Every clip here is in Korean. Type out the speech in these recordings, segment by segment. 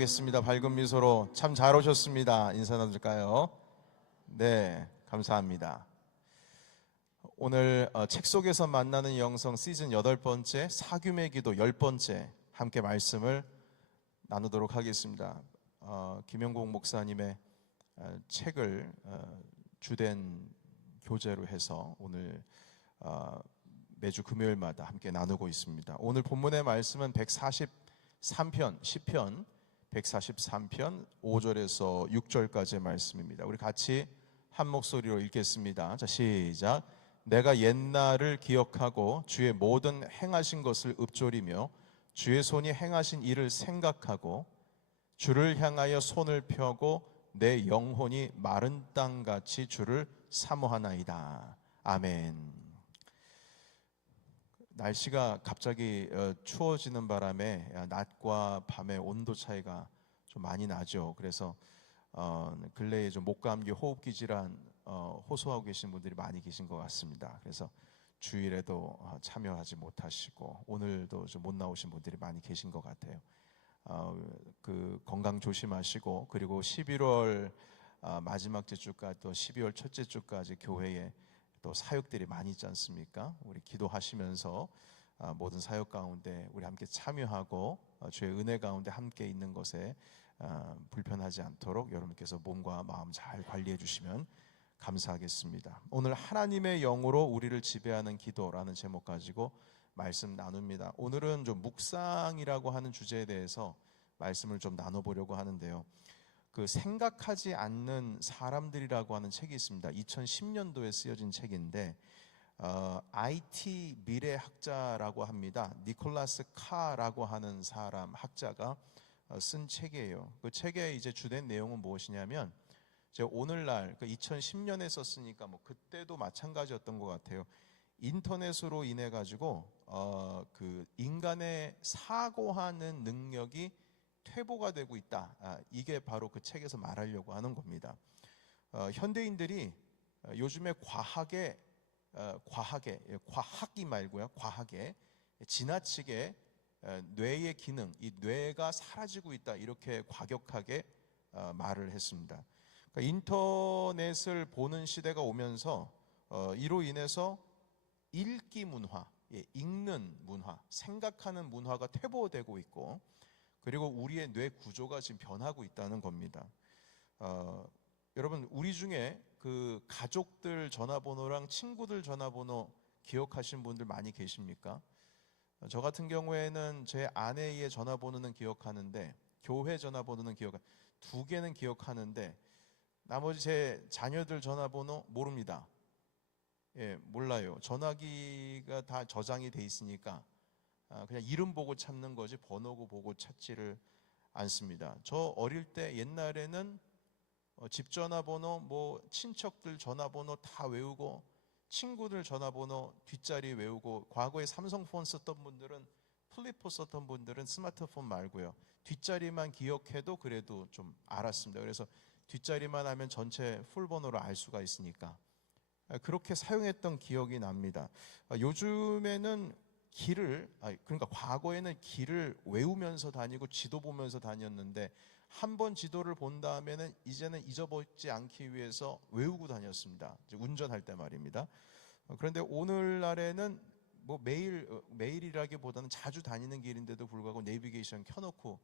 나누겠습니다. 밝은 미소로 참 잘 오셨습니다. 인사 나눌까요? 네, 감사합니다. 오늘 책 속에서 만나는 영성 시즌 8번째 사귐의 기도 10번째 함께 말씀을 나누도록 하겠습니다. 김영국 목사님의 책을 주된 교재로 해서 오늘 매주 금요일마다 함께 나누고 있습니다. 오늘 본문의 말씀은 143편 시편 143편 5절에서 6절까지의 말씀입니다. 우리 같이 한 목소리로 읽겠습니다. 자, 시작. 내가 옛날을 기억하고 주의 모든 행하신 것을 읊조리며 주의 손이 행하신 일을 생각하고 주를 향하여 손을 펴고 내 영혼이 마른 땅같이 주를 사모하나이다. 아멘. 날씨가 갑자기 추워지는 바람에 낮과 밤의 온도 차이가 좀 많이 나죠. 그래서 근래에 좀 목감기, 호흡기 질환 호소하고 계신 분들이 많이 계신 것 같습니다. 그래서 주일에도 참여하지 못하시고 오늘도 좀 못 나오신 분들이 많이 계신 것 같아요. 그 건강 조심하시고, 그리고 11월 마지막 주까지 또 12월 첫째 주까지 교회에 또 사역들이 많이 있지 않습니까? 우리 기도하시면서 모든 사역 가운데 우리 함께 참여하고 주의 은혜 가운데 함께 있는 것에 불편하지 않도록 여러분께서 몸과 마음 잘 관리해 주시면 감사하겠습니다. 오늘 하나님의 영으로 우리를 지배하는 기도라는 제목 가지고 말씀 나눕니다. 오늘은 좀 묵상이라고 하는 주제에 대해서 말씀을 좀 나눠보려고 하는데요. 그 생각하지 않는 사람들이라고 하는 책이 있습니다. 2010년도에 쓰여진 책인데 IT 미래학자라고 합니다. 니콜라스 카라고 하는 사람 학자가 쓴 책이에요. 그 책의 이제 주된 내용은 무엇이냐면, 제가 오늘날 그 2010년에 썼으니까 뭐 그때도 마찬가지였던 것 같아요. 인터넷으로 인해 가지고 그 인간의 사고하는 능력이 퇴보가 되고 있다. 이게 바로 그 책에서 말하려고 하는 겁니다. 현대인들이 요즘에 과학이 말고요, 과학에 지나치게 뇌의 기능, 이 뇌가 사라지고 있다, 이렇게 과격하게 말을 했습니다. 그러니까 인터넷을 보는 시대가 오면서 이로 인해서 읽기 문화, 읽는 문화, 생각하는 문화가 퇴보되고 있고, 그리고 우리의 뇌 구조가 지금 변하고 있다는 겁니다. 여러분, 우리 중에 그 가족들 전화번호랑 친구들 전화번호 기억하신 분들 많이 계십니까? 저 같은 경우에는 제 아내의 전화번호는 기억하는데, 교회 전화번호는 두 개는 기억하는데 나머지 제 자녀들 전화번호 모릅니다. 몰라요. 전화기가 다 저장이 돼 있으니까 그냥 이름 보고 찾는 거지 번호고 보고 찾지를 않습니다. 저 어릴 때 옛날에는 집 전화번호, 뭐 친척들 전화번호 다 외우고, 친구들 전화번호 뒷자리 외우고, 과거에 삼성폰 썼던 분들은, 플립폰 썼던 분들은 스마트폰 말고요, 뒷자리만 기억해도 그래도 좀 알았습니다. 그래서 뒷자리만 하면 전체 풀번호를 알 수가 있으니까 그렇게 사용했던 기억이 납니다. 요즘에는 그러니까 과거에는 길을 외우면서 다니고 지도 보면서 다녔는데, 한 번 지도를 본 다음에는 이제는 잊어버리지 않기 위해서 외우고 다녔습니다. 운전할 때 말입니다. 그런데 오늘날에는 뭐 매일이라기보다는 자주 다니는 길인데도 불구하고 내비게이션 켜놓고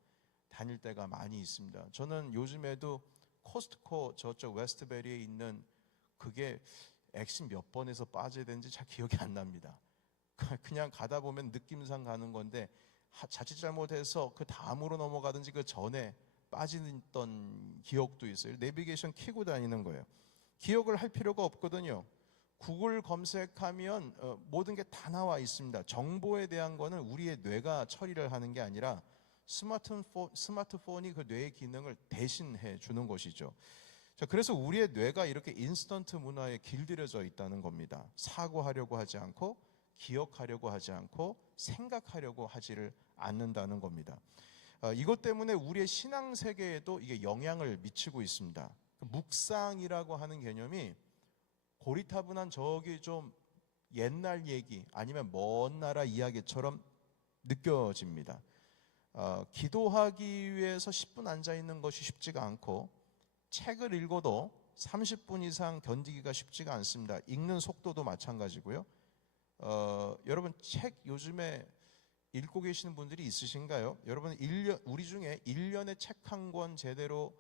다닐 때가 많이 있습니다. 저는 요즘에도 코스트코 저쪽 웨스트베리에 있는 그게 엑신 몇 번에서 빠져야 되는지 잘 기억이 안 납니다. 그냥 가다 보면 느낌상 가는 건데, 자칫 잘못해서 그 다음으로 넘어가든지 그 전에 빠지던 기억도 있어요. 내비게이션 켜고 다니는 거예요. 기억을 할 필요가 없거든요. 구글 검색하면 모든 게 다 나와 있습니다. 정보에 대한 거는 우리의 뇌가 처리를 하는 게 아니라 스마트폰이 그 뇌의 기능을 대신해 주는 것이죠. 자, 그래서 우리의 뇌가 이렇게 인스턴트 문화에 길들여져 있다는 겁니다. 사고하려고 하지 않고, 기억하려고 하지 않고, 생각하려고 하지를 않는다는 겁니다. 이것 때문에 우리의 신앙 세계에도 이게 영향을 미치고 있습니다. 묵상이라고 하는 개념이 고리타분한 저기 좀 옛날 얘기, 아니면 먼 나라 이야기처럼 느껴집니다. 기도하기 위해서 10분 앉아 있는 것이 쉽지가 않고 책을 읽어도 30분 이상 견디기가 쉽지가 않습니다. 읽는 속도도 마찬가지고요. 여러분 책 요즘에 읽고 계시는 분들이 있으신가요? 여러분 우리 중에 1년에 책 한 권 제대로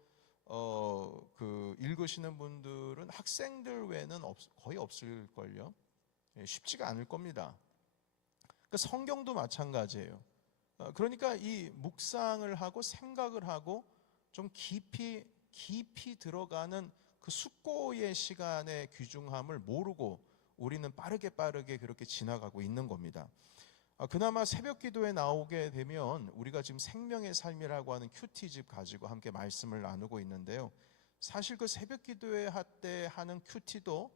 읽으시는 분들은 학생들 외에는 거의 없을걸요. 쉽지가 않을 겁니다. 성경도 마찬가지예요. 그러니까 이 묵상을 하고 생각을 하고 좀 깊이 들어가는 그 숙고의 시간의 귀중함을 모르고 우리는 빠르게 그렇게 지나가고 있는 겁니다. 그나마 새벽 기도에 나오게 되면 우리가 지금 생명의 삶이라고 하는 큐티집 가지고 함께 말씀을 나누고 있는데요. 사실 그 새벽 기도회 때 하는 큐티도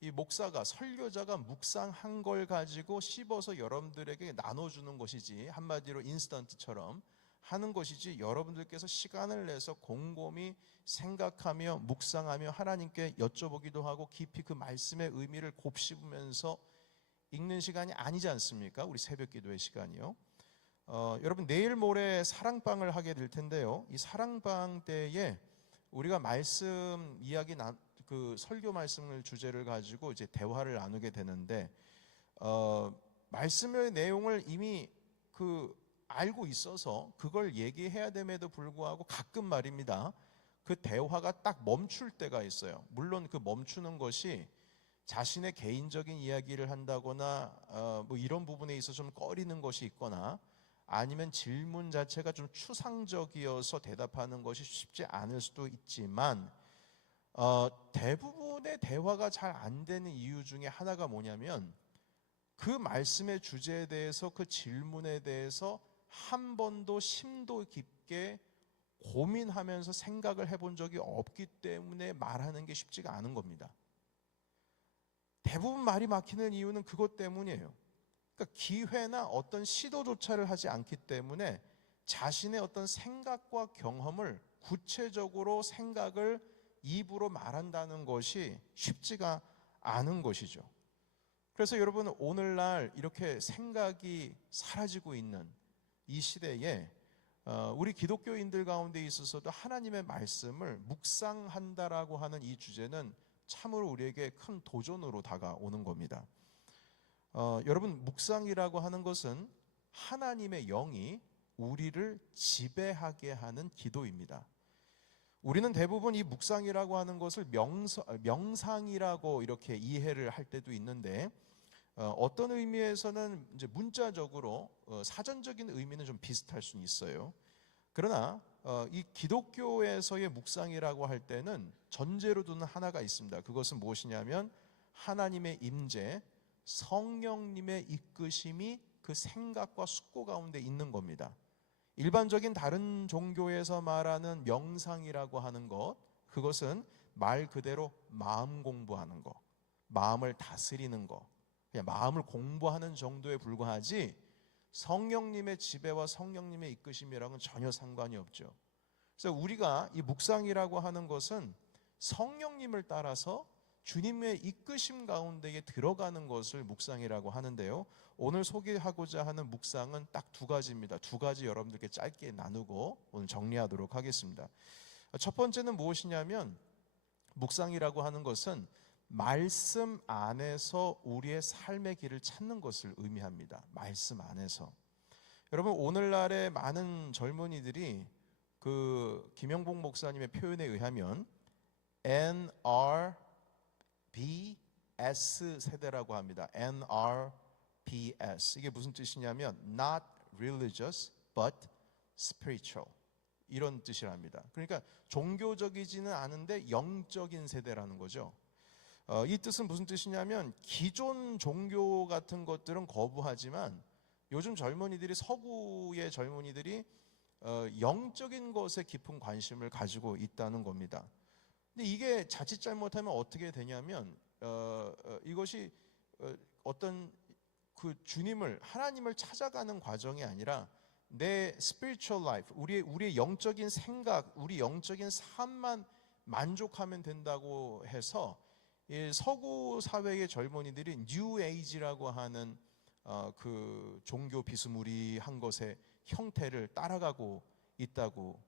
이 목사가 설교자가 묵상한 걸 가지고 씹어서 여러분들에게 나눠주는 것이지, 한마디로 인스턴트처럼 하는 것이지, 여러분들께서 시간을 내서 곰곰이 생각하며 묵상하며 하나님께 여쭤보기도 하고 깊이 그 말씀의 의미를 곱씹으면서 읽는 시간이 아니지 않습니까? 우리 새벽 기도의 시간이요. 여러분 내일 모레 사랑방을 하게 될 텐데요. 이 사랑방 때에 우리가 말씀 이야기 그 설교 말씀을 주제를 가지고 이제 대화를 나누게 되는데, 말씀의 내용을 이미 알고 있어서 그걸 얘기해야 됨에도 불구하고 가끔 말입니다, 그 대화가 딱 멈출 때가 있어요. 물론 그 멈추는 것이 자신의 개인적인 이야기를 한다거나 뭐 이런 부분에 있어서 좀 꺼리는 것이 있거나, 아니면 질문 자체가 좀 추상적이어서 대답하는 것이 쉽지 않을 수도 있지만, 대부분의 대화가 잘 안 되는 이유 중에 하나가 뭐냐면, 그 말씀의 주제에 대해서, 그 질문에 대해서 한 번도 심도 깊게 고민하면서 생각을 해본 적이 없기 때문에 말하는 게 쉽지가 않은 겁니다. 대부분 말이 막히는 이유는 그것 때문이에요. 그러니까 기회나 어떤 시도조차를 하지 않기 때문에 자신의 어떤 생각과 경험을 구체적으로 생각을 입으로 말한다는 것이 쉽지가 않은 것이죠. 그래서 여러분 오늘날 이렇게 생각이 사라지고 있는 이 시대에 우리 기독교인들 가운데 있어서도 하나님의 말씀을 묵상한다라고 하는 이 주제는 참으로 우리에게 큰 도전으로 다가오는 겁니다. 여러분 묵상이라고 하는 것은 하나님의 영이 우리를 지배하게 하는 기도입니다. 우리는 대부분 이 묵상이라고 하는 것을 명상이라고 이렇게 이해를 할 때도 있는데, 어떤 의미에서는 이제 문자적으로 사전적인 의미는 좀 비슷할 수는 있어요. 그러나 이 기독교에서의 묵상이라고 할 때는 전제로 두는 하나가 있습니다. 그것은 무엇이냐면 하나님의 임재, 성령님의 이끄심이 그 생각과 숙고 가운데 있는 겁니다. 일반적인 다른 종교에서 말하는 명상이라고 하는 것, 그것은 말 그대로 마음 공부하는 것, 마음을 다스리는 것, 그냥 마음을 공부하는 정도에 불과하지 성령님의 지배와 성령님의 이끄심이랑은 전혀 상관이 없죠. 그래서 우리가 이 묵상이라고 하는 것은 성령님을 따라서 주님의 이끄심 가운데에 들어가는 것을 묵상이라고 하는데요. 오늘 소개하고자 하는 묵상은 딱 두 가지입니다. 두 가지 여러분들께 짧게 나누고 오늘 정리하도록 하겠습니다. 첫 번째는 무엇이냐면, 묵상이라고 하는 것은 말씀 안에서 우리의 삶의 길을 찾는 것을 의미합니다. 말씀 안에서. 여러분 오늘날의 많은 젊은이들이 그 김영복 목사님의 표현에 의하면 NRBS 세대라고 합니다. NRBS. 이게 무슨 뜻이냐면 Not religious but spiritual, 이런 뜻이랍니다. 그러니까 종교적이지는 않은데 영적인 세대라는 거죠. 이 뜻은 무슨 뜻이냐면, 기존 종교 같은 것들은 거부하지만 요즘 젊은이들이, 서구의 젊은이들이 영적인 것에 깊은 관심을 가지고 있다는 겁니다. 근데 이게 자칫 잘못하면 어떻게 되냐면 이것이 어떤 그 주님을, 하나님을 찾아가는 과정이 아니라 내 spiritual life, 우리의 영적인 생각, 우리 영적인 삶만 만족하면 된다고 해서 이 서구 사회의 젊은이들이 뉴 에이지라고 하는 그 종교 비스무리한 것에 형태를 따라가고 있다고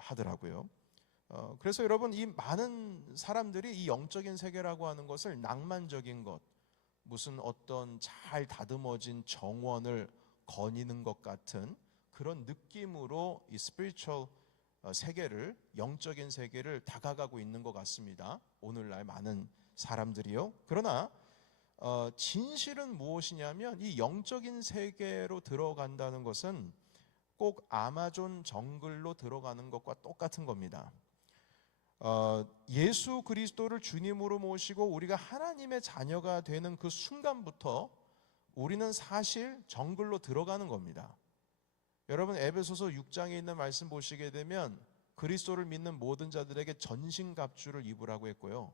하더라고요. 그래서 여러분, 이 많은 사람들이 이 영적인 세계라고 하는 것을 낭만적인 것, 무슨 어떤 잘 다듬어진 정원을 거니는 것 같은 그런 느낌으로 이 스피리추얼 세계를, 영적인 세계를 다가가고 있는 것 같습니다. 오늘날 많은 사람들이요. 그러나 진실은 무엇이냐면, 이 영적인 세계로 들어간다는 것은 꼭 아마존 정글로 들어가는 것과 똑같은 겁니다. 예수 그리스도를 주님으로 모시고 우리가 하나님의 자녀가 되는 그 순간부터 우리는 사실 정글로 들어가는 겁니다. 여러분, 에베소서 6장에 있는 말씀 보시게 되면 그리스도를 믿는 모든 자들에게 전신갑주를 입으라고 했고요.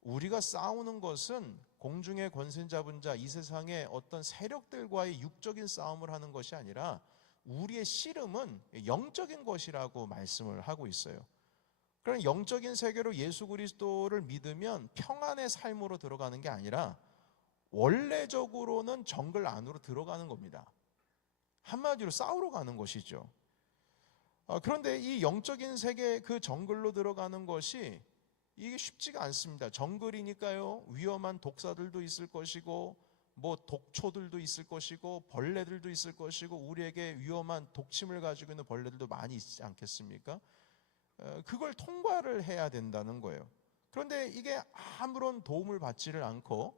우리가 싸우는 것은 공중의 권세 잡은 자, 이 세상의 어떤 세력들과의 육적인 싸움을 하는 것이 아니라 우리의 씨름은 영적인 것이라고 말씀을 하고 있어요. 그런 영적인 세계로 예수 그리스도를 믿으면 평안의 삶으로 들어가는 게 아니라 원래적으로는 정글 안으로 들어가는 겁니다. 한마디로 싸우러 가는 것이죠. 그런데 이 영적인 세계, 그 정글로 들어가는 것이 이게 쉽지가 않습니다. 정글이니까요, 위험한 독사들도 있을 것이고, 뭐 독초들도 있을 것이고, 벌레들도 있을 것이고, 우리에게 위험한 독침을 가지고 있는 벌레들도 많이 있지 않겠습니까? 그걸 통과를 해야 된다는 거예요. 그런데 이게 아무런 도움을 받지를 않고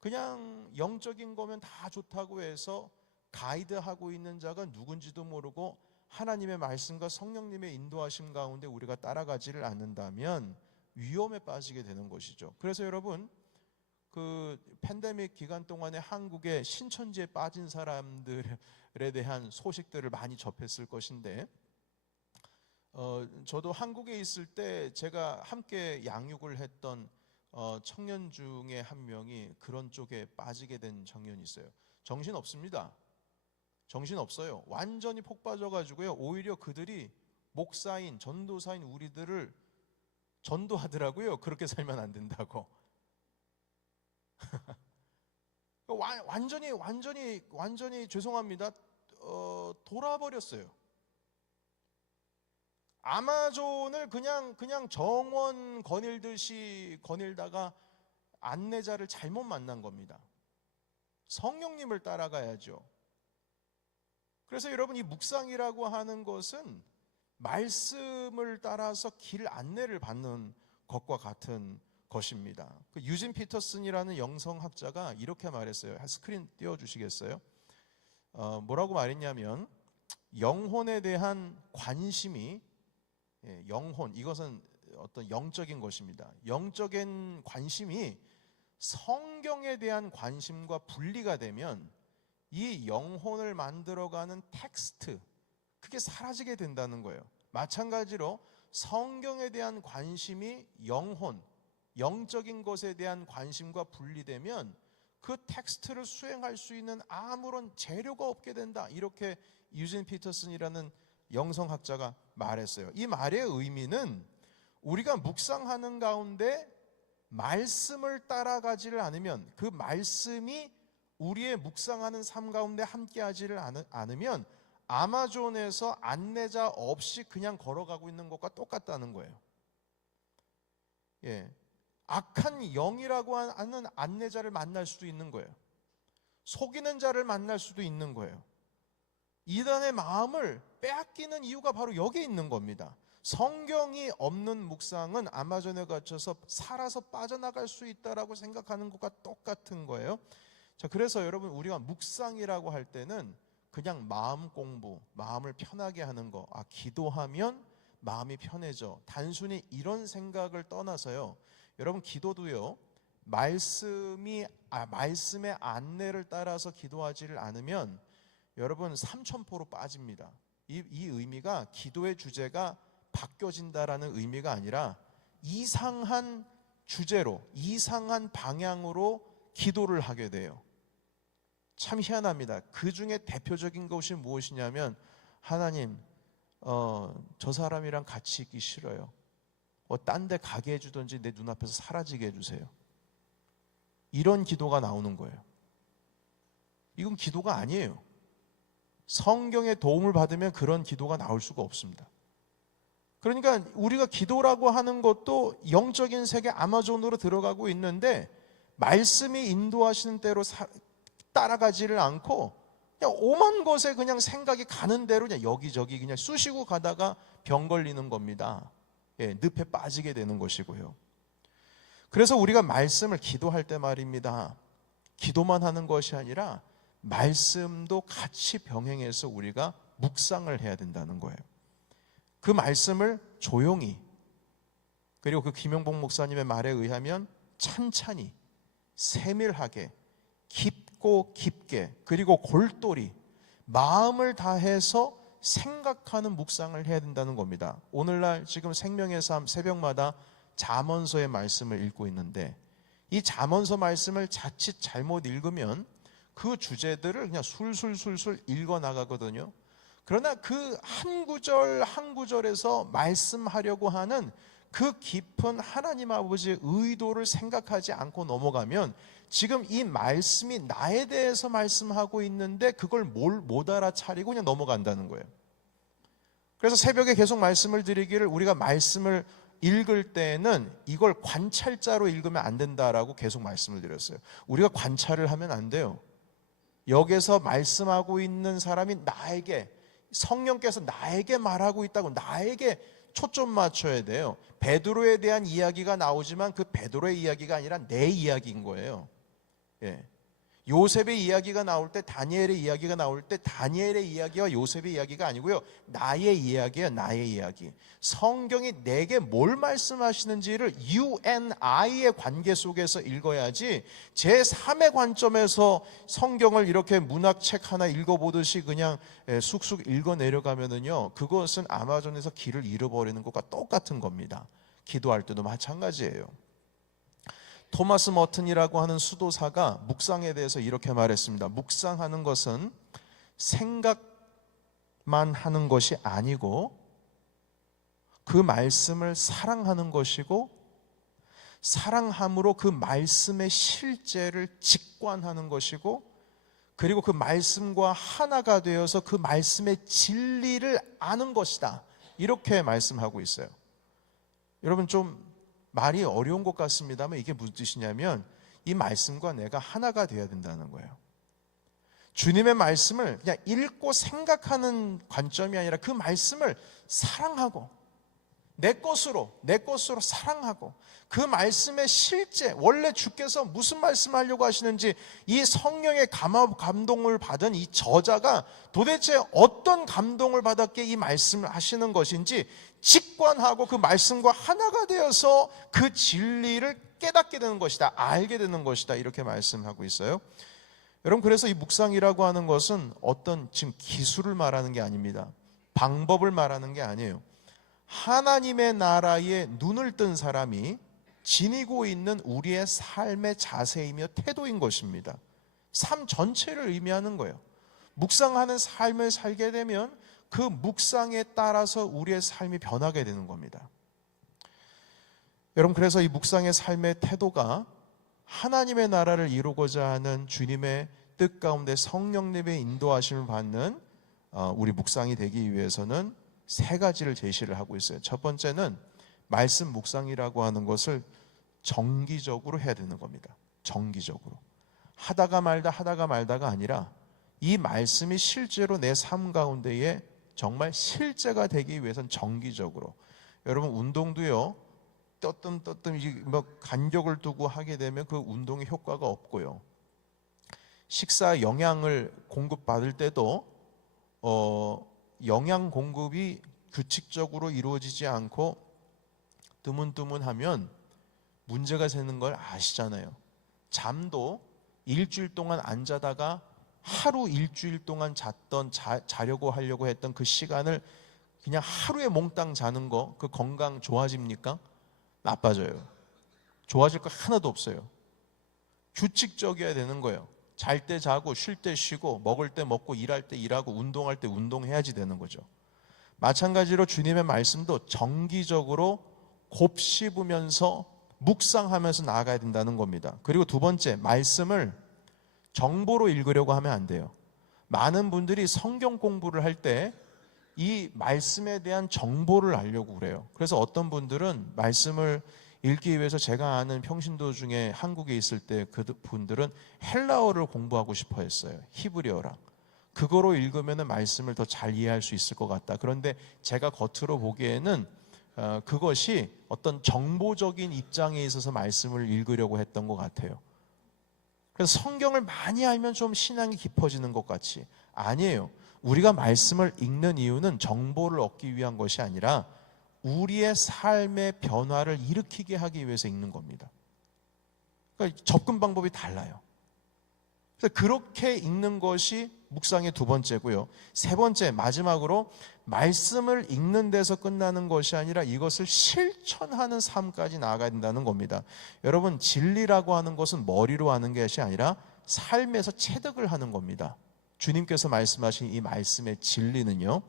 그냥 영적인 거면 다 좋다고 해서 가이드하고 있는 자가 누군지도 모르고 하나님의 말씀과 성령님의 인도하심 가운데 우리가 따라가지를 않는다면 위험에 빠지게 되는 것이죠. 그래서 여러분, 그 팬데믹 기간 동안에 한국의 신천지에 빠진 사람들에 대한 소식들을 많이 접했을 것인데, 저도 한국에 있을 때 제가 함께 양육을 했던 청년 중에 한 명이 그런 쪽에 빠지게 된 청년이 있어요. 정신 없습니다. 정신 없어요. 완전히 폭 빠져가지고요, 오히려 그들이 목사인, 전도사인 우리들을 전도하더라고요. 그렇게 살면 안 된다고. 완전히 죄송합니다. 돌아버렸어요. 아마존을 그냥 정원 거닐듯이 거닐다가 안내자를 잘못 만난 겁니다. 성령님을 따라가야죠. 그래서 여러분, 이 묵상이라고 하는 것은 말씀을 따라서 길 안내를 받는 것과 같은 것입니다. 그 유진 피터슨이라는 영성학자가 이렇게 말했어요. 스크린 띄워주시겠어요? 뭐라고 말했냐면, 영혼에 대한 관심이, 영혼, 이것은 어떤 영적인 것입니다. 영적인 관심이 성경에 대한 관심과 분리가 되면 이 영혼을 만들어가는 텍스트, 그게 사라지게 된다는 거예요. 마찬가지로 성경에 대한 관심이 영혼, 영적인 것에 대한 관심과 분리되면 그 텍스트를 수행할 수 있는 아무런 재료가 없게 된다. 이렇게 유진 피터슨이라는 영성학자가 말했어요. 이 말의 의미는 우리가 묵상하는 가운데 말씀을 따라가지를 않으면, 그 말씀이 우리의 묵상하는 삶 가운데 함께하지를 않으면 아마존에서 안내자 없이 그냥 걸어가고 있는 것과 똑같다는 거예요. 악한 영이라고 하는 안내자를 만날 수도 있는 거예요. 속이는 자를 만날 수도 있는 거예요. 이단의 마음을 빼앗기는 이유가 바로 여기에 있는 겁니다. 성경이 없는 묵상은 아마존에 갇혀서 살아서 빠져나갈 수 있다라고 생각하는 것과 똑같은 거예요. 자, 그래서 여러분, 우리가 묵상이라고 할 때는 그냥 마음 공부, 마음을 편하게 하는 거, 기도하면 마음이 편해져, 단순히 이런 생각을 떠나서요, 여러분, 기도도요, 말씀의 안내를 따라서 기도하지를 않으면 여러분 삼천포로 빠집니다. 이 의미가, 기도의 주제가 바뀌어진다라는 의미가 아니라 이상한 주제로, 이상한 방향으로 기도를 하게 돼요. 참 희한합니다. 그 중에 대표적인 것이 무엇이냐면, 하나님, 저 사람이랑 같이 있기 싫어요. 딴 데 가게 해주든지 내 눈앞에서 사라지게 해주세요. 이런 기도가 나오는 거예요. 이건 기도가 아니에요. 성경의 도움을 받으면 그런 기도가 나올 수가 없습니다. 그러니까 우리가 기도라고 하는 것도 영적인 세계 아마존으로 들어가고 있는데 말씀이 인도하시는 대로 따라가지를 않고 그냥 오만 곳에 그냥 생각이 가는 대로 그냥 여기저기 그냥 쑤시고 가다가 병 걸리는 겁니다. 늪에 빠지게 되는 것이고요. 그래서 우리가 말씀을 기도할 때 말입니다, 기도만 하는 것이 아니라 말씀도 같이 병행해서 우리가 묵상을 해야 된다는 거예요. 그 말씀을 조용히, 그리고 그 김영복 목사님의 말에 의하면 찬찬히, 세밀하게, 깊고 깊게, 그리고 골똘히 마음을 다해서 생각하는 묵상을 해야 된다는 겁니다. 오늘날 지금 생명의 삶 새벽마다 잠언서의 말씀을 읽고 있는데 이 잠언서 말씀을 자칫 잘못 읽으면 그 주제들을 그냥 술술술술 읽어 나가거든요. 그러나 그 한 구절 한 구절에서 말씀하려고 하는 그 깊은 하나님 아버지의 의도를 생각하지 않고 넘어가면 지금 이 말씀이 나에 대해서 말씀하고 있는데 그걸 못 알아차리고 그냥 넘어간다는 거예요. 그래서 새벽에 계속 말씀을 드리기를, 우리가 말씀을 읽을 때에는 이걸 관찰자로 읽으면 안 된다라고 계속 말씀을 드렸어요. 우리가 관찰을 하면 안 돼요. 여기서 말씀하고 있는 사람이 나에게, 성령께서 나에게 말하고 있다고 나에게 초점 맞춰야 돼요. 베드로에 대한 이야기가 나오지만 그 베드로의 이야기가 아니라 내 이야기인 거예요. 요셉의 이야기가 나올 때, 다니엘의 이야기가 나올 때 다니엘의 이야기와 요셉의 이야기가 아니고요, 나의 이야기예요. 나의 이야기. 성경이 내게 뭘 말씀하시는지를 you and I의 관계 속에서 읽어야지 제3의 관점에서 성경을 이렇게 문학책 하나 읽어보듯이 그냥 쑥쑥 읽어 내려가면은요, 그것은 아마존에서 길을 잃어버리는 것과 똑같은 겁니다. 기도할 때도 마찬가지예요. 토마스 머튼이라고 하는 수도사가 묵상에 대해서 이렇게 말했습니다. 묵상하는 것은 생각만 하는 것이 아니고 그 말씀을 사랑하는 것이고, 사랑함으로 그 말씀의 실제를 직관하는 것이고, 그리고 그 말씀과 하나가 되어서 그 말씀의 진리를 아는 것이다, 이렇게 말씀하고 있어요. 여러분, 좀 말이 어려운 것 같습니다만 이게 무슨 뜻이냐면 이 말씀과 내가 하나가 되어야 된다는 거예요. 주님의 말씀을 그냥 읽고 생각하는 관점이 아니라 그 말씀을 사랑하고 내 것으로 사랑하고 그 말씀의 실제, 원래 주께서 무슨 말씀하려고 하시는지 이 성령의 감동을 받은 이 저자가 도대체 어떤 감동을 받았기에 이 말씀을 하시는 것인지 직관하고 그 말씀과 하나가 되어서 그 진리를 깨닫게 되는 것이다, 알게 되는 것이다, 이렇게 말씀하고 있어요. 여러분, 그래서 이 묵상이라고 하는 것은 어떤 지금 기술을 말하는 게 아닙니다. 방법을 말하는 게 아니에요. 하나님의 나라에 눈을 뜬 사람이 지니고 있는 우리의 삶의 자세이며 태도인 것입니다. 삶 전체를 의미하는 거예요. 묵상하는 삶을 살게 되면 그 묵상에 따라서 우리의 삶이 변하게 되는 겁니다. 여러분, 그래서 이 묵상의 삶의 태도가 하나님의 나라를 이루고자 하는 주님의 뜻 가운데 성령님의 인도하심을 받는 우리 묵상이 되기 위해서는 세 가지를 제시를 하고 있어요. 첫 번째는 말씀 묵상이라고 하는 것을 정기적으로 해야 되는 겁니다. 정기적으로. 하다가 말다가 아니라 이 말씀이 실제로 내 삶 가운데에 정말 실제가 되기 위해서는 정기적으로. 여러분, 운동도요, 떠뜸 뭐 간격을 두고 하게 되면 그 운동의 효과가 없고요. 식사 영양을 공급받을 때도 영양 공급이 규칙적으로 이루어지지 않고 뜨문뜨문하면 문제가 되는 걸 아시잖아요. 잠도 일주일 동안 안 자다가 하루 일주일 동안 자려고 하려고 했던 그 시간을 그냥 하루에 몽땅 자는 거, 그 건강 좋아집니까? 나빠져요. 좋아질 거 하나도 없어요. 규칙적이어야 되는 거예요. 잘 때 자고 쉴 때 쉬고 먹을 때 먹고 일할 때 일하고 운동할 때 운동해야지 되는 거죠. 마찬가지로 주님의 말씀도 정기적으로 곱씹으면서 묵상하면서 나아가야 된다는 겁니다. 그리고 두 번째, 말씀을 정보로 읽으려고 하면 안 돼요. 많은 분들이 성경 공부를 할 때 이 말씀에 대한 정보를 알려고 그래요. 그래서 어떤 분들은 말씀을 읽기 위해서, 제가 아는 평신도 중에 한국에 있을 때 그 분들은 헬라어를 공부하고 싶어 했어요. 히브리어랑. 그거로 읽으면 말씀을 더 잘 이해할 수 있을 것 같다. 그런데 제가 겉으로 보기에는 그것이 어떤 정보적인 입장에 있어서 말씀을 읽으려고 했던 것 같아요. 그래서 성경을 많이 알면 좀 신앙이 깊어지는 것 같이, 아니에요. 우리가 말씀을 읽는 이유는 정보를 얻기 위한 것이 아니라 우리의 삶의 변화를 일으키게 하기 위해서 읽는 겁니다. 그러니까 접근 방법이 달라요. 그래서 그렇게 읽는 것이 묵상의 두 번째고요. 세 번째, 마지막으로 말씀을 읽는 데서 끝나는 것이 아니라 이것을 실천하는 삶까지 나아가야 된다는 겁니다. 여러분, 진리라고 하는 것은 머리로 하는 것이 아니라 삶에서 체득을 하는 겁니다. 주님께서 말씀하신 이 말씀의 진리는요,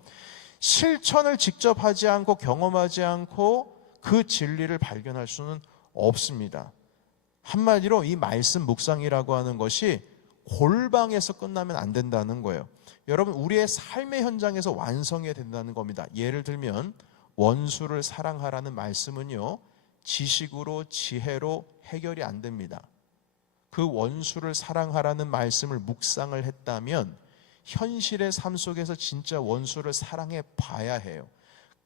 실천을 직접 하지 않고 경험하지 않고 그 진리를 발견할 수는 없습니다. 한마디로 이 말씀 묵상이라고 하는 것이 골방에서 끝나면 안 된다는 거예요. 여러분, 우리의 삶의 현장에서 완성해야 된다는 겁니다. 예를 들면 원수를 사랑하라는 말씀은요, 지식으로 지혜로 해결이 안 됩니다. 그 원수를 사랑하라는 말씀을 묵상을 했다면 현실의 삶 속에서 진짜 원수를 사랑해 봐야 해요.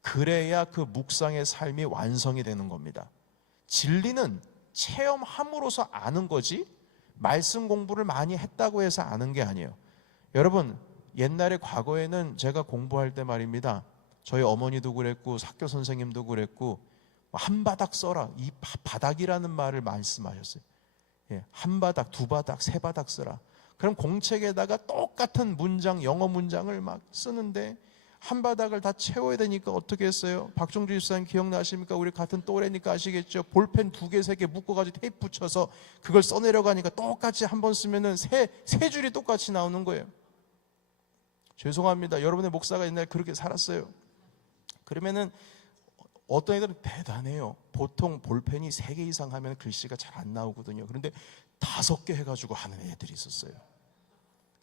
그래야 그 묵상의 삶이 완성이 되는 겁니다. 진리는 체험함으로써 아는 거지 말씀 공부를 많이 했다고 해서 아는 게 아니에요. 여러분, 옛날에 과거에는 제가 공부할 때 말입니다, 저희 어머니도 그랬고 학교 선생님도 그랬고 한 바닥 써라, 이 바닥이라는 말을 말씀하셨어요. 한 바닥, 두 바닥, 세 바닥 써라. 그럼 공책에다가 똑같은 문장, 영어 문장을 막 쓰는데 한 바닥을 다 채워야 되니까 어떻게 했어요? 박종주 집사님 기억나십니까? 우리 같은 또래니까 아시겠죠? 볼펜 2개, 3개 묶어가지고 테이프 붙여서 그걸 써내려가니까 똑같이 한 번 쓰면은 세 줄이 똑같이 나오는 거예요. 죄송합니다. 여러분의 목사가 옛날에 그렇게 살았어요. 그러면은 어떤 애들은 대단해요. 보통 볼펜이 3개 이상 하면 글씨가 잘 안 나오거든요. 그런데 5개 해가지고 하는 애들이 있었어요.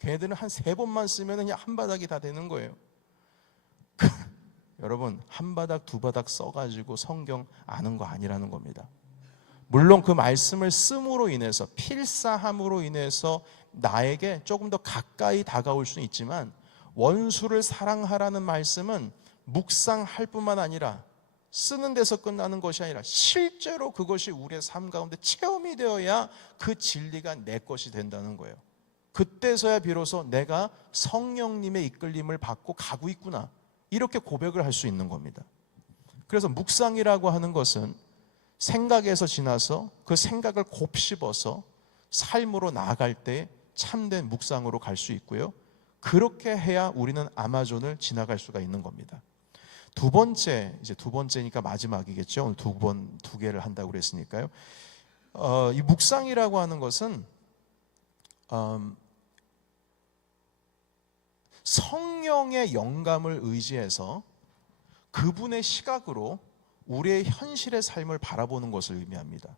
걔네들은 한 3번만 쓰면 그냥 한 바닥이 다 되는 거예요. 여러분, 한 바닥 두 바닥 써가지고 성경 아는 거 아니라는 겁니다. 물론 그 말씀을 씀으로 인해서, 필사함으로 인해서 나에게 조금 더 가까이 다가올 수는 있지만 원수를 사랑하라는 말씀은 묵상할 뿐만 아니라 쓰는 데서 끝나는 것이 아니라 실제로 그것이 우리의 삶 가운데 체험이 되어야 그 진리가 내 것이 된다는 거예요. 그때서야 비로소 내가 성령님의 이끌림을 받고 가고 있구나, 이렇게 고백을 할 수 있는 겁니다. 그래서 묵상이라고 하는 것은 생각에서 지나서 그 생각을 곱씹어서 삶으로 나아갈 때 참된 묵상으로 갈 수 있고요. 그렇게 해야 우리는 아마존을 지나갈 수가 있는 겁니다. 두 번째, 이제 두 번째니까 마지막이겠죠. 오늘 두 개를 한다고 그랬으니까요. 이 묵상이라고 하는 것은 성령의 영감을 의지해서 그분의 시각으로 우리의 현실의 삶을 바라보는 것을 의미합니다.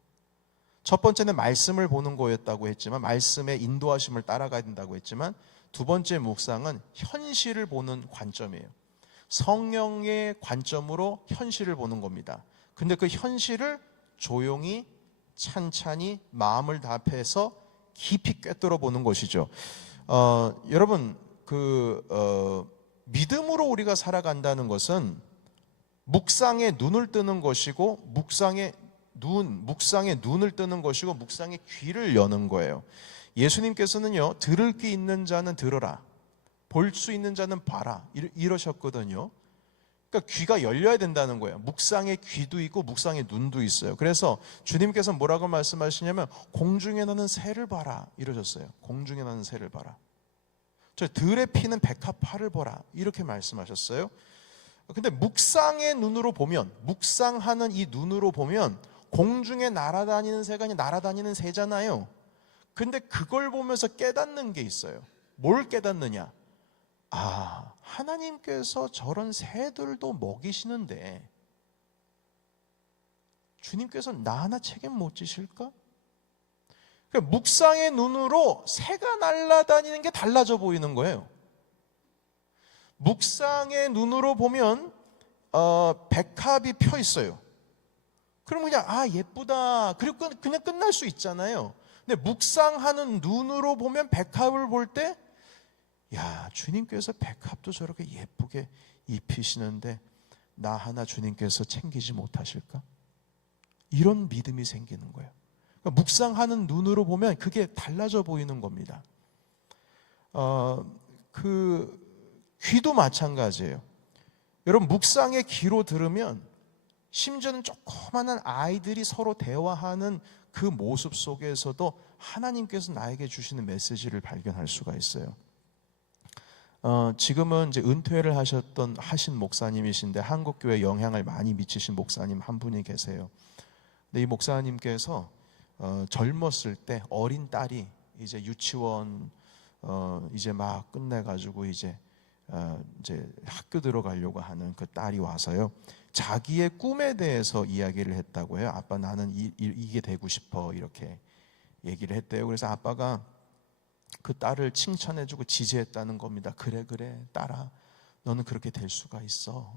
첫 번째는 말씀을 보는 거였다고 했지만, 말씀의 인도하심을 따라가야 된다고 했지만, 두 번째 묵상은 현실을 보는 관점이에요. 성령의 관점으로 현실을 보는 겁니다. 근데 그 현실을 조용히 찬찬히 마음을 다해서 깊이 꿰뚫어 보는 것이죠. 여러분, 믿음으로 우리가 살아간다는 것은 묵상에 눈을 뜨는 것이고, 묵상에 눈을 뜨는 것이고, 묵상의 귀를 여는 거예요. 예수님께서는요, 들을 귀 있는 자는 들어라, 볼 수 있는 자는 봐라, 이러셨거든요. 그러니까 귀가 열려야 된다는 거예요. 묵상의 귀도 있고 묵상의 눈도 있어요. 그래서 주님께서 뭐라고 말씀하시냐면, 공중에 나는 새를 봐라, 이러셨어요. 공중에 나는 새를 봐라. 저 들에 피는 백합화를 보라, 이렇게 말씀하셨어요. 근데 묵상의 눈으로 보면, 묵상하는 이 눈으로 보면 공중에 날아다니는 새가 아니라 날아다니는 새잖아요. 근데 그걸 보면서 깨닫는 게 있어요. 뭘 깨닫느냐? 아, 하나님께서 저런 새들도 먹이시는데 주님께서 나 하나 책임 못 지실까? 그러니까 묵상의 눈으로 새가 날아다니는 게 달라져 보이는 거예요. 묵상의 눈으로 보면 백합이 펴 있어요. 그럼 그냥 예쁘다 그리고 그냥 끝날 수 있잖아요. 근데 묵상하는 눈으로 보면 백합을 볼 때 주님께서 백합도 저렇게 예쁘게 입히시는데 나 하나 주님께서 챙기지 못하실까? 이런 믿음이 생기는 거예요. 그러니까 묵상하는 눈으로 보면 그게 달라져 보이는 겁니다. 그 귀도 마찬가지예요. 여러분, 묵상의 귀로 들으면 심지어는 조그마한 아이들이 서로 대화하는 그 모습 속에서도 하나님께서 나에게 주시는 메시지를 발견할 수가 있어요. 지금은 이제 은퇴를 하신 목사님이신데 한국교회에 영향을 많이 미치신 목사님 한 분이 계세요. 근데 이 목사님께서 젊었을 때 어린 딸이 이제 유치원 이제 막 끝내가지고 이제 학교 들어가려고 하는 그 딸이 와서요, 자기의 꿈에 대해서 이야기를 했다고 해요. 아빠, 나는 이게 되고 싶어, 이렇게 얘기를 했대요. 그래서 아빠가 그 딸을 칭찬해주고 지지했다는 겁니다. 그래 딸아, 너는 그렇게 될 수가 있어,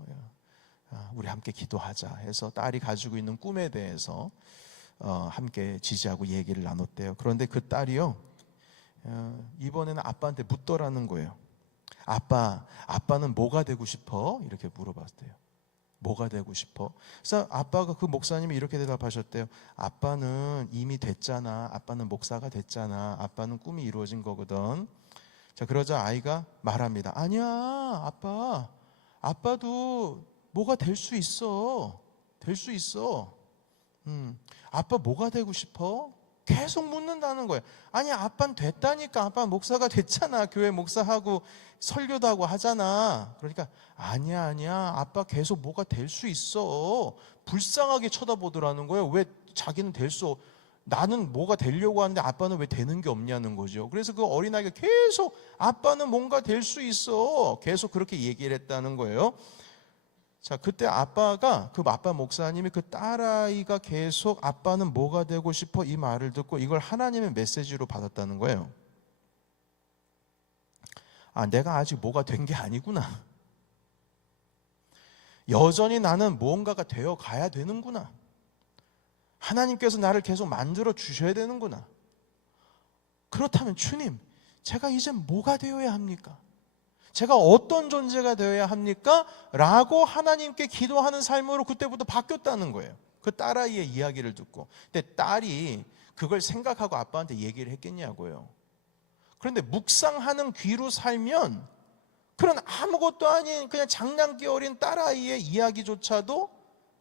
우리 함께 기도하자 해서 딸이 가지고 있는 꿈에 대해서 함께 지지하고 얘기를 나눴대요. 그런데 그 딸이요, 이번에는 아빠한테 묻더라는 거예요. 아빠는 뭐가 되고 싶어? 이렇게 물어봤대요. 뭐가 되고 싶어? 그래서 아빠가, 그 목사님이 이렇게 대답하셨대요. 아빠는 이미 됐잖아. 아빠는 목사가 됐잖아. 아빠는 꿈이 이루어진 거거든. 자, 그러자 아이가 말합니다. 아니야, 아빠도 뭐가 될 수 있어. 될 수 있어. 아빠 뭐가 되고 싶어? 계속 묻는다는 거예요. 아니, 아빠는 됐다니까. 아빠 목사가 됐잖아. 교회 목사하고 설교도 하고 하잖아. 그러니까 아니야. 아빠 계속 뭐가 될 수 있어. 불쌍하게 쳐다보더라는 거예요. 왜 자기는 나는 뭐가 되려고 하는데 아빠는 왜 되는 게 없냐는 거죠. 그래서 그 어린아이가 계속 아빠는 뭔가 될 수 있어. 계속 그렇게 얘기를 했다는 거예요. 자, 그때 그 아빠 목사님이 그 딸아이가 계속 아빠는 뭐가 되고 싶어 이 말을 듣고 이걸 하나님의 메시지로 받았다는 거예요. 내가 아직 뭐가 된 게 아니구나. 여전히 나는 무언가가 되어 가야 되는구나. 하나님께서 나를 계속 만들어 주셔야 되는구나. 그렇다면 주님, 제가 이제 뭐가 되어야 합니까? 제가 어떤 존재가 되어야 합니까? 라고 하나님께 기도하는 삶으로 그때부터 바뀌었다는 거예요. 그 딸아이의 이야기를 듣고. 근데 딸이 그걸 생각하고 아빠한테 얘기를 했겠냐고요. 그런데 묵상하는 귀로 살면 그런 아무것도 아닌 그냥 장난기 어린 딸아이의 이야기조차도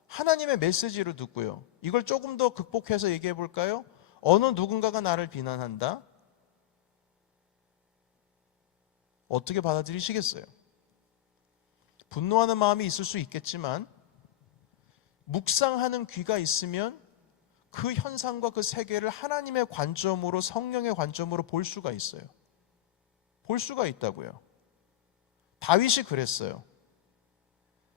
하나님의 메시지로 듣고요. 이걸 조금 더 극복해서 얘기해 볼까요? 어느 누군가가 나를 비난한다? 어떻게 받아들이시겠어요? 분노하는 마음이 있을 수 있겠지만 묵상하는 귀가 있으면 그 현상과 그 세계를 하나님의 관점으로, 성령의 관점으로 볼 수가 있어요. 볼 수가 있다고요. 다윗이 그랬어요.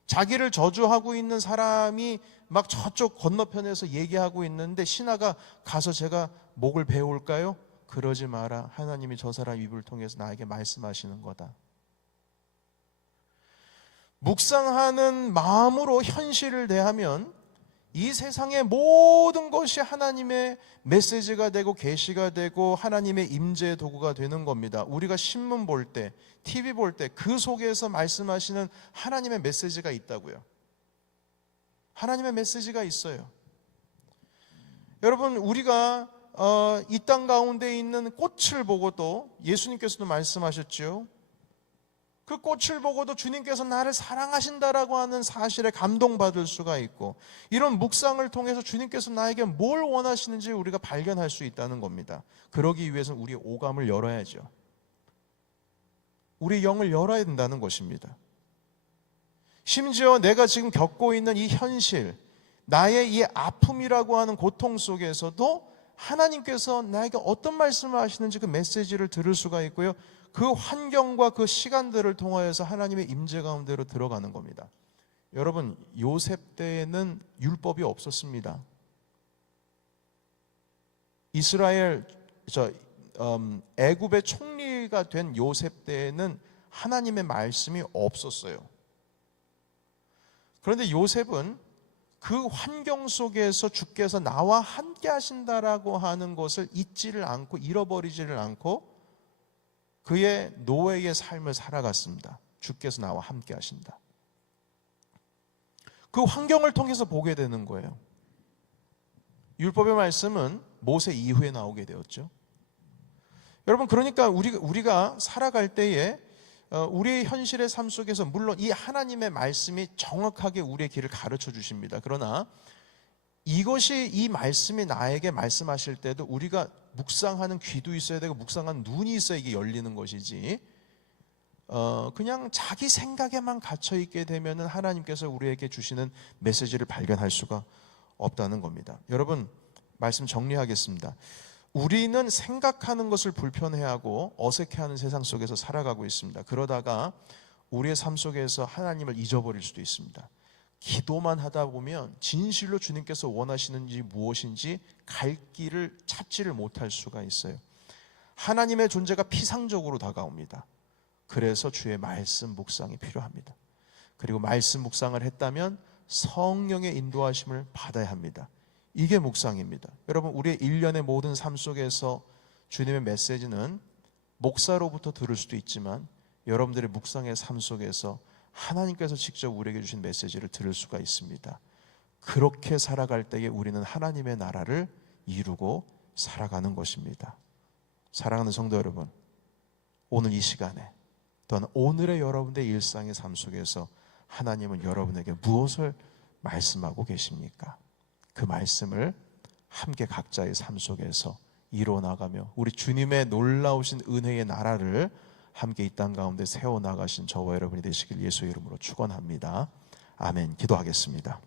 자기를 저주하고 있는 사람이 막 저쪽 건너편에서 얘기하고 있는데 신하가 가서 제가 목을 베어올까요? 그러지 마라. 하나님이 저 사람 입을 통해서 나에게 말씀하시는 거다. 묵상하는 마음으로 현실을 대하면 이 세상의 모든 것이 하나님의 메시지가 되고 계시가 되고 하나님의 임재의 도구가 되는 겁니다. 우리가 신문 볼 때, TV 볼 때 그 속에서 말씀하시는 하나님의 메시지가 있다고요. 하나님의 메시지가 있어요. 여러분, 우리가 이 땅 가운데 있는 꽃을 보고도, 예수님께서도 말씀하셨죠. 그 꽃을 보고도 주님께서 나를 사랑하신다라고 하는 사실에 감동받을 수가 있고, 이런 묵상을 통해서 주님께서 나에게 뭘 원하시는지 우리가 발견할 수 있다는 겁니다. 그러기 위해서는 우리의 오감을 열어야죠. 우리의 영을 열어야 된다는 것입니다. 심지어 내가 지금 겪고 있는 이 현실, 나의 이 아픔이라고 하는 고통 속에서도 하나님께서 나에게 어떤 말씀을 하시는지 그 메시지를 들을 수가 있고요, 그 환경과 그 시간들을 통하여서 하나님의 임재 가운데로 들어가는 겁니다. 여러분, 요셉 때에는 율법이 없었습니다. 애굽의 총리가 된 요셉 때에는 하나님의 말씀이 없었어요. 그런데 요셉은 그 환경 속에서 주께서 나와 함께 하신다라고 하는 것을 잊지를 않고 잃어버리지를 않고 그의 노예의 삶을 살아갔습니다. 주께서 나와 함께 하신다. 그 환경을 통해서 보게 되는 거예요. 율법의 말씀은 모세 이후에 나오게 되었죠. 여러분, 그러니까 우리가 살아갈 때에 우리의 현실의 삶 속에서 물론 이 하나님의 말씀이 정확하게 우리의 길을 가르쳐 주십니다. 그러나 이것이, 이 말씀이 나에게 말씀하실 때도 우리가 묵상하는 귀도 있어야 되고 묵상하는 눈이 있어야 이게 열리는 것이지, 그냥 자기 생각에만 갇혀 있게 되면은 하나님께서 우리에게 주시는 메시지를 발견할 수가 없다는 겁니다. 여러분, 말씀 정리하겠습니다. 우리는 생각하는 것을 불편해하고 어색해하는 세상 속에서 살아가고 있습니다. 그러다가 우리의 삶 속에서 하나님을 잊어버릴 수도 있습니다. 기도만 하다 보면 진실로 주님께서 원하시는지 무엇인지 갈 길을 찾지를 못할 수가 있어요. 하나님의 존재가 피상적으로 다가옵니다. 그래서 주의 말씀 묵상이 필요합니다. 그리고 말씀 묵상을 했다면 성령의 인도하심을 받아야 합니다. 이게 묵상입니다. 여러분, 우리의 일련의 모든 삶 속에서 주님의 메시지는 목사로부터 들을 수도 있지만 여러분들의 묵상의 삶 속에서 하나님께서 직접 우리에게 주신 메시지를 들을 수가 있습니다. 그렇게 살아갈 때에 우리는 하나님의 나라를 이루고 살아가는 것입니다. 사랑하는 성도 여러분, 오늘 이 시간에 또한 오늘의 여러분의 일상의 삶 속에서 하나님은 여러분에게 무엇을 말씀하고 계십니까? 그 말씀을 함께 각자의 삶 속에서 이루어나가며 우리 주님의 놀라우신 은혜의 나라를 함께 이 땅 가운데 세워나가신 저와 여러분이 되시길 예수의 이름으로 축원합니다. 아멘. 기도하겠습니다.